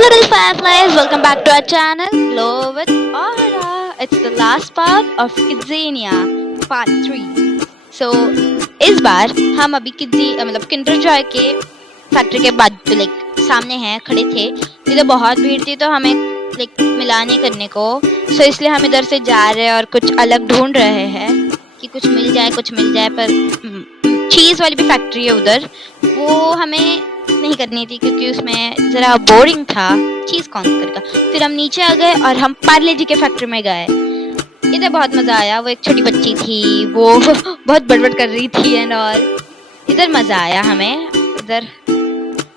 little fireflies, welcome back to our channel Glow with Aura. It's the last part of Kidzania part 3. So इस बार हम अभी मतलब Kinder Joy के factory के बाद लाइक सामने हैं, खड़े थे। इधर बहुत भीड़ थी तो हमें लाइक मिलाने करने को, सो इसलिए हम इधर से जा रहे हैं और कुछ अलग ढूंढ रहे हैं कि कुछ मिल जाए। पर चीज़ वाली भी फैक्ट्री है उधर, वो हमें नहीं करनी थी क्योंकि उसमें जरा बोरिंग था। चीज कौन करेगा। फिर हम नीचे आ गए और हम पार्ले जी के फैक्ट्री में गए। इधर बहुत मजा आया। वो एक छोटी बच्ची थी, वो बहुत बड़बड़ कर रही थी एंड ऑल। इधर मजा आया हमें। इधर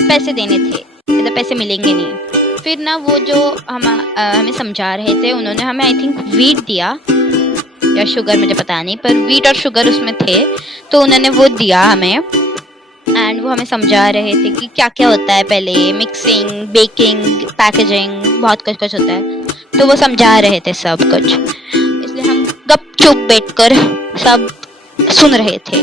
पैसे देने थे, इधर पैसे मिलेंगे नहीं। फिर ना वो जो हमें समझा रहे थे, उन्होंने हमें आई थिंक वीट दिया या शुगर, मुझे पता नहीं, पर वीट और शुगर उसमें थे तो उन्होंने वो दिया हमें। एंड वो हमें समझा रहे थे कि क्या क्या होता है, पहले मिक्सिंग, बेकिंग, पैकेजिंग, बहुत कुछ होता है। तो वो समझा रहे थे सब कुछ, इसलिए हम गपचुप बैठकर सब सुन रहे थे।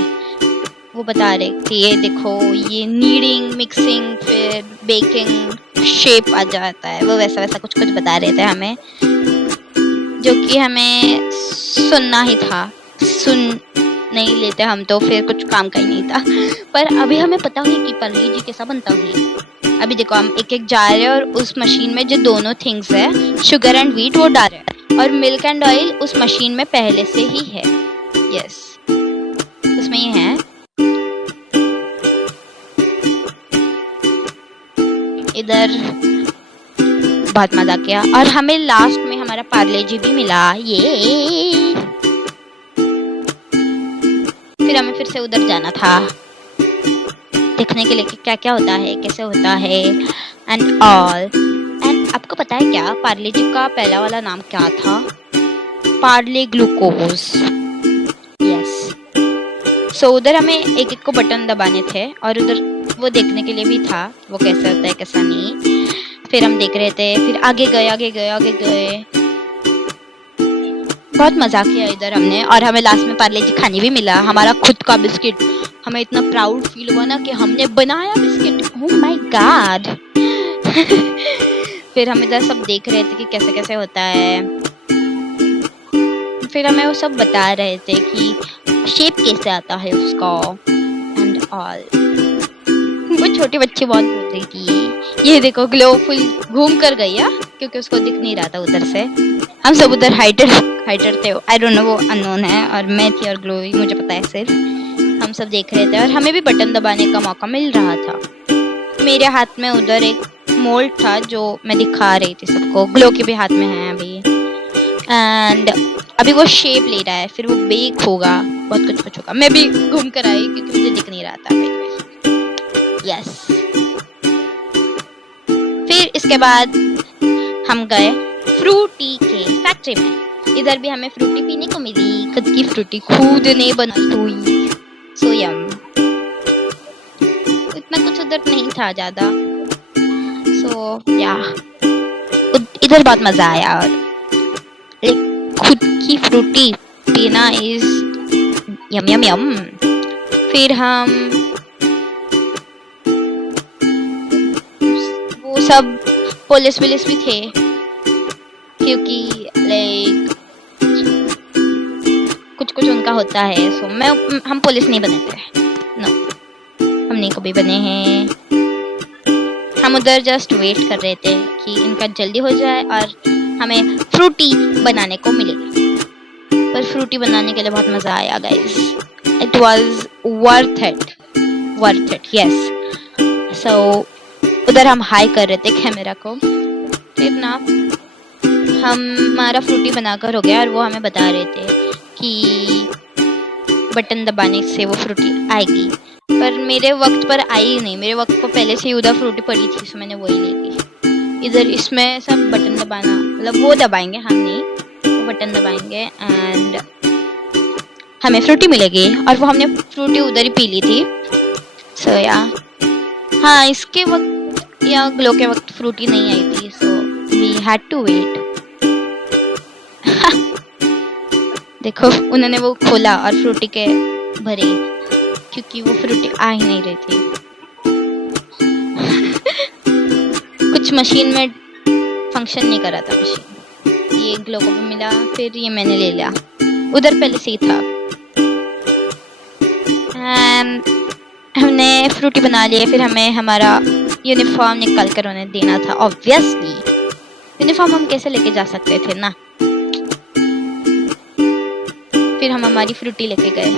वो बता रहे थे ये देखो, ये नीडिंग, मिक्सिंग, फिर बेकिंग, शेप आ जाता है, वो वैसा कुछ बता रहे थे हमें, जो कि हमें सुनना ही था। सुन नहीं लेते हम तो फिर कुछ काम का ही नहीं था। पर अभी हमें पता हुई कि पार्ले जी कैसा बनता हुई। अभी देखो हम एक एक जा रहे हैं और उस मशीन में जो दोनों थिंग्स है, शुगर एंड व्हीट, वो डाल रहे हैं और मिल्क एंड ऑयल उस मशीन में पहले से ही है। यस, उसमें ही है। इधर बहुत मजा किया और हमें लास्ट में हमारा पार्ले जी भी मिला। ये फिर हमें फिर से उधर जाना था देखने के लिए कि क्या क्या होता है, कैसे होता है एंड ऑल। एंड आपको पता है क्या, पार्ले जी का पहला वाला नाम क्या था? पार्ले ग्लूकोज। यस। सो उधर हमें एक एक को बटन दबाने थे और उधर वो देखने के लिए भी था वो कैसे होता है कैसा नहीं। फिर हम देख रहे थे, फिर आगे गए। बहुत मजा किया इधर हमने, और हमें लास्ट में पार्ले जी खाने भी मिला, हमारा खुद का बिस्किट। हमें इतना प्राउड फील हुआ ना कि हमने बनाया बिस्किट। Oh my God. फिर हम इधर सब देख रहे थे कि कैसे कैसे होता है। फिर हमें वो सब बता रहे थे कि शेप कैसे आता है उसका एंड ऑल। वो छोटी बच्ची बहुत बोल रही थी, ये देखो ग्लो फुल घूम कर गई है क्योंकि उसको दिख नहीं रहा था उधर से। हम सब उधर हाइटर थे, आई डोंट नो, वो अननोन है, और मैं थी और ग्लोई, मुझे पता है सिर्फ। हम सब देख रहे थे और हमें भी बटन दबाने का मौका मिल रहा था। मेरे हाथ में उधर एक मोल्ड था जो मैं दिखा रही थी सबको, ग्लो के भी हाथ में है अभी। एंड अभी वो शेप ले रहा है, फिर वो बेक होगा, बहुत कुछ होगा। मैं भी घूम कर आई क्योंकि मुझे दिख नहीं रहा था। यस। फिर इसके बाद हम गए फ्रूटी के फैक्ट्री में। इधर भी हमें फ्रूटी पीने को मिली, खुद की फ्रूटी खुद ने बनाई हुई। सो यम। इतना कुछ उधर नहीं था ज्यादा। सो या इधर बहुत मजा आया और खुद की फ्रूटी पीना इज यम यम यम। फिर हम वो सब पुलिस भी थे क्योंकि लाइक कुछ उनका होता है। सो हम पुलिस नहीं बने थे, नो, हम नहीं कभी बने हैं। हम उधर जस्ट वेट कर रहे थे कि इनका जल्दी हो जाए और हमें फ्रूटी बनाने को मिले। पर फ्रूटी बनाने के लिए बहुत मजा आया guys. It was worth it. Yes. So उधर हम हाई कर रहे थे कैमरा को। फिर ना हमारा फ्रूटी बनाकर हो गया और वो हमें बता रहे थे कि बटन दबाने से वो फ्रूटी आएगी। पर मेरे वक्त पर आई नहीं, मेरे वक्त पर पहले से ही उधर फ्रूटी पड़ी थी, तो मैंने वही ले ली। इधर इसमें सब बटन दबाना, मतलब वो दबाएंगे, हम नहीं, वो बटन दबाएंगे एंड हमें फ्रूटी मिलेगी। और वो हमने फ्रूटी उधर ही पी ली थी। सो या हाँ, इसके वक्त या ग्लो के वक्त फ्रूटी नहीं आई थी, so we had to wait. देखो उन्होंने वो खोला और फ्रूटी के भरे क्योंकि वो फ्रूटी आ ही नहीं रही थी। कुछ मशीन में फंक्शन नहीं कर रहा था मशीन। ये एक लोगों को मिला, फिर ये मैंने ले लिया, उधर पहले से ही था। हमने फ्रूटी बना लिए, फिर हमें हमारा यूनिफॉर्म निकाल कर उन्हें देना था। ऑब्वियसली यूनिफॉर्म हम कैसे लेके जा सकते थे ना। फिर हम हमारी फ्रूटी लेके गए।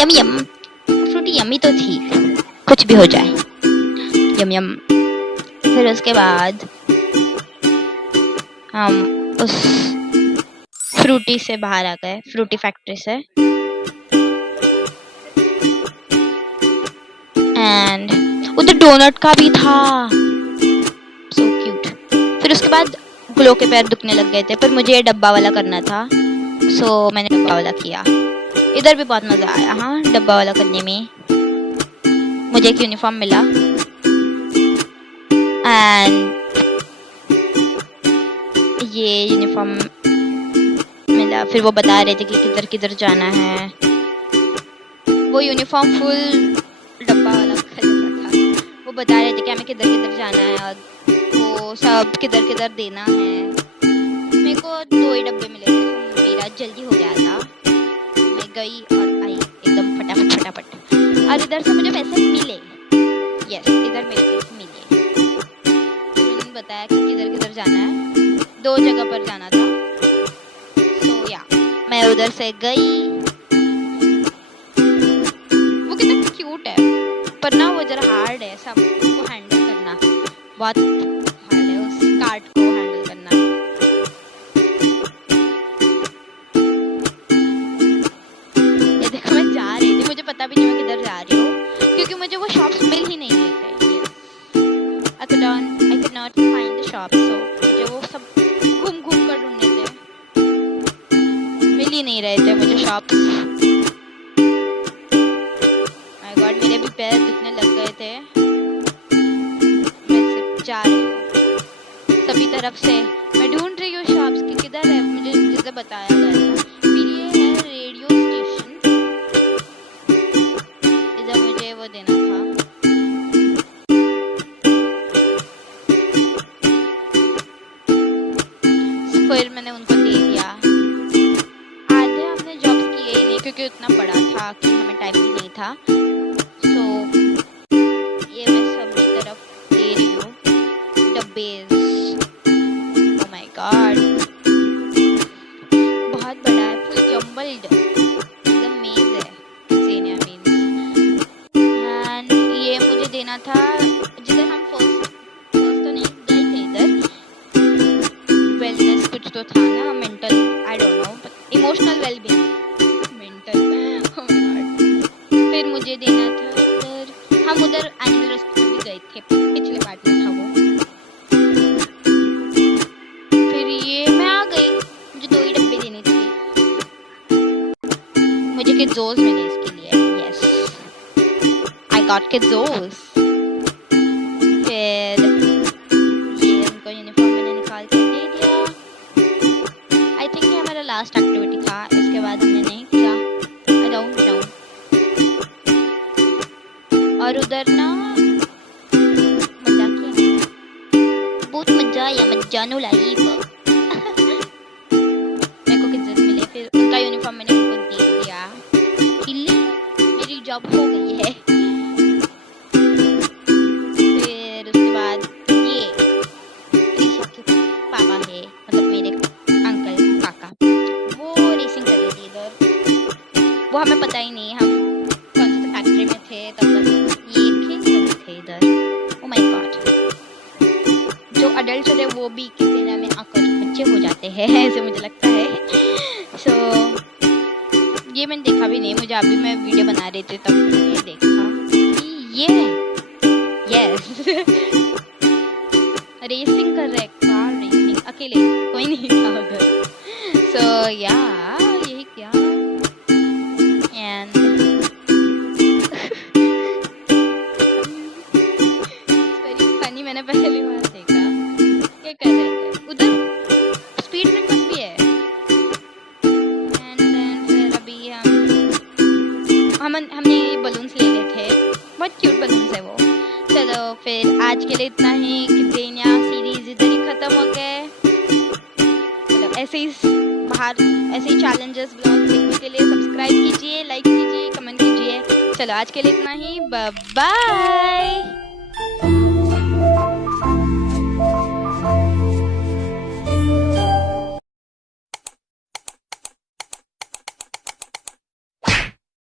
यम यम, फ्रूटी यमी तो थी, कुछ भी हो जाए, यम यम। फिर उसके बाद हम उस फ्रूटी से बाहर आ गए, फ्रूटी फैक्ट्री से। एंड उधर डोनट का भी था, सो क्यूट। फिर उसके बाद ग्लो के पैर दुखने लग गए थे, पर मुझे ये डब्बा वाला करना था, सो मैंने डब्बा वाला किया। इधर भी बहुत मज़ा आया, हाँ, डब्बा वाला करने में। मुझे एक यूनिफॉर्म मिला एंड ये यूनिफॉर्म मिला। फिर वो बता रहे थे कि किधर किधर जाना है। वो यूनिफॉर्म फुल डब्बा वाला खरीदा था। वो बता रहे थे कि हमें किधर किधर जाना है और वो सब किधर किधर देना है। मेरे को 2 ही डब्बे मिले थे, तो मेरा जल्दी हो गया था। मैं गई और आई एकदम फटाफट फटाफट। और इधर से मुझे पैसे मिले, यस, इधर मेरे पैसे मिले। फिर उन्होंने बताया कि किधर किधर जाना है, 2 जगह पर जाना था। सो या मैं उधर से गई। वो कितना क्यूट है, पर ना वो जरा हार्ड है, सब उसको हैंडल करना बहुत हार्ड है, उस कार्ड को हैंडल करना। ये देखो मैं जा रही थी, मुझे पता भी नहीं मैं किधर जा रही हूँ, क्योंकि मुझे वो शॉप्स मिल ही नहीं रहे थे। I could not find the shop, so मुझे वो सब घूम घूम कर ढूंढने थे, मिल ही नहीं रहे थे मुझे शॉप्स। माय गॉड, मेरे भी पैर दुखने लग गए थे। मैं सिर्फ जा रही हूँ सभी तरफ से, मैं ढूंढ रही हूँ शॉप्स की किधर है, मुझे जिसे बताया गया था। फिर ये है रेडियो स्टेशन, इधर मुझे वो देना था। फिर मैंने उनको दे दिया। आधे हमने जॉब्स किए ही नहीं, क्योंकि उतना बड़ा था कि हमें टाइम भी नहीं था। सो ये मैं सभी तरफ दे रही हूँ डब्बे। ओह माय गॉड, बहुत बड़ा है, फुल जम्बल्ड, एकदम मेज है, किड्ज़ेनिया मीन्स। एंड ये मुझे देना था जिधर हम फर्स्ट तो नहीं गए थे, इधर वेलनेस कुछ तो था ना, mental, I don't know, emotional wellbeing, mental, oh my God. फिर मुझे देना था उधर, हम उधर एनिमल रेस्क्यू भी गए थे, पिछले पार्ट में था वो। फिर ये मैं आ गई, मुझे 2 ही डब्बे देने थे, मुझे किड्ज़ोस मिले इसके लिए, यस, आई गॉट किड्ज़ोस। फिर ये उनको यूनिफॉर्म मैंने निकाल के दे दिया। आई थिंक ये हमारा लास्ट एक्टिविटी था, इसके बाद हमने नहीं किया, आई डोंट नो। और उधर ना मजा किया, बहुत मजा आया, मजानो लाइफ। मेरे को किड्ज़ोस मिले, फिर उनका यूनिफॉर्म मैंने उनको दे दिया। किल्ली, मेरी जॉब हो गई है। फिर उसके बाद ये त्रिशा के पापा है, मतलब मेरे अंकल काका, वो रेसिंग कर रहे थे इधर। वो हमें पता ही नहीं, हम कौन सी फैक्ट्री में थे तब तक ये खेल रहे थे इधर। ओह माय गॉड, जो अडल्ट थे वो भी किड्ज़ेनिया में आकर बच्चे हो जाते हैं, ऐसे मुझे लगता है। सो ये मैंने देखा भी नहीं, मुझे अभी मैं वीडियो बना रही थी तब मैंने देखा कि ये यस रेसिंग कर रहे, कार रेसिंग, अकेले, कोई नहीं था उधर। सो या यही क्या, एंड वेरी फनी, मैंने पहली बार देखा। क्या कर रहे थे उधर, स्पीड ब्रेकर्स भी है। एंड देन फिर अभी हमने बलून्स ले लिए थे, बहुत क्यूट बलून्स है वो। चलो फिर आज के लिए इतना ही। किड्ज़ेनिया इधर ही खत्म हो गए। मतलब ऐसे ही बाहर ऐसे ही चैलेंजेस ब्लॉग देखने के लिए सब्सक्राइब कीजिए, लाइक कीजिए, कमेंट कीजिए। चलो आज के लिए इतना ही, बाय बाय।